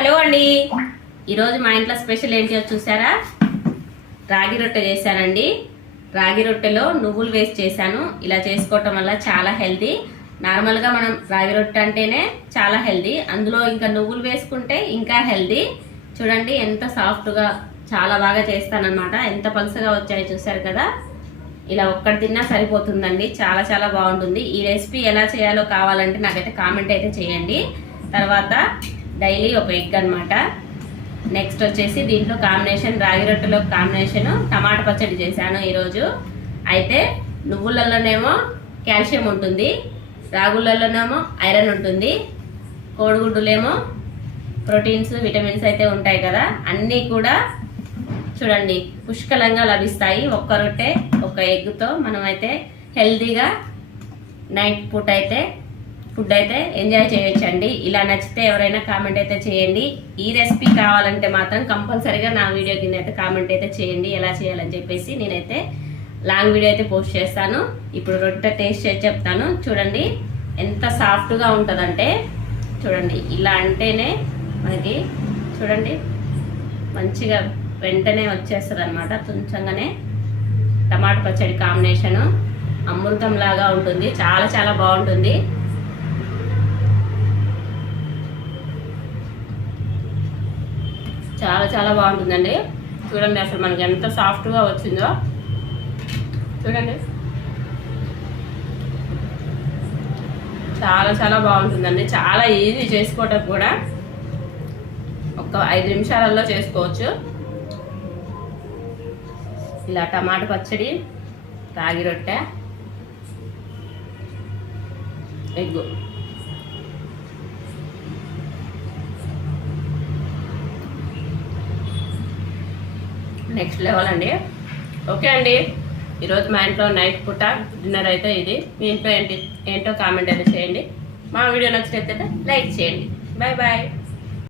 Hello అండి. ఈరోజు మా ఇంట్లో స్పెషల్ ఏంటో చూసారా? రాగి రొట్టె చేశానండి. రాగి రొట్టెలో నువ్వులు వేసి చేశాను. ఇలా చేసుకోవటం వల్ల చాలా హెల్తీ. నార్మల్గా మనం రాగి రొట్టె అంటేనే చాలా హెల్తీ. అందులో ఇంకా నువ్వులు వేసుకుంటే ఇంకా హెల్తీ. చూడండి ఎంత సాఫ్ట్గా చాలా బాగా చేస్తానన్నమాట. ఎంత పలుసగా వచ్చాయో చూసారు కదా? ఇలా ఒక్కటి తిన్నా సరిపోతుందండి. చాలా చాలా బాగుంటుంది. ఈ రెసిపీ ఎలా చేయాలో కావాలంటే నాకైతే కామెంట్ అయితే చేయండి. తర్వాత డైలీ ఒక ఎగ్ అనమాట నెక్స్ట్ వచ్చేసి దీంట్లో కాంబినేషన్ రాగి రొట్టెలో కాంబినేషన్ టమాటా పచ్చడి చేశాను ఈరోజు. అయితే నువ్వులలోనేమో కాల్షియం ఉంటుంది రాగులలోనేమో ఐరన్ ఉంటుంది కోడిగుడ్డులేమో ప్రోటీన్స్ విటమిన్స్ అయితే ఉంటాయి కదా అన్నీ కూడా చూడండి పుష్కలంగా లభిస్తాయి. ఒక్క రొట్టె ఒక ఎగ్తో మనం అయితే హెల్తీగా నైట్ పూట అయితే ఫుడ్ అయితే ఎంజాయ్ చేయొచ్చండి. ఇలా నచ్చితే ఎవరైనా కామెంట్ అయితే చేయండి. ఈ రెసిపీ కావాలంటే మాత్రం కంపల్సరీగా నా వీడియో కింద అయితే కామెంట్ అయితే చేయండి. ఎలా చేయాలని చెప్పేసి నేనైతే లాంగ్ వీడియో అయితే పోస్ట్ చేస్తాను. ఇప్పుడు రొట్టె టేస్ట్ చేసి చెప్తాను. చూడండి ఎంత సాఫ్ట్గా ఉంటుందంటే చూడండి ఇలా అంటేనే మనకి చూడండి మంచిగా వెంటనే వచ్చేస్తుంది అనమాట తుంచంగానే టమాటా పచ్చడి కాంబినేషను. అమృతం లాగా ఉంటుంది. చాలా చాలా బాగుంటుంది చాలా చాలా బాగుంటుందండి. చూడండి అసలు మనకి ఎంత సాఫ్ట్గా వచ్చిందో. చూడండి. చాలా చాలా బాగుంటుందండి. చాలా ఈజీ చేసుకోవటం కూడా. ఒక ఐదు నిమిషాలలో చేసుకోవచ్చు. ఇలా టమాటా పచ్చడి రాగి రొట్టె ఎగ్గు. నెక్స్ట్ లెవెల్ అండి. ఓకే అండి. ఈరోజు మా ఇంట్లో నైట్ పూట డిన్నర్ అయితే ఇది. మీ ఇంట్లో ఏంటి ఏంటో కామెంట్ అయితే చేయండి. మా వీడియో నచ్చినట్లయితే లైక్ చేయండి. Bye bye.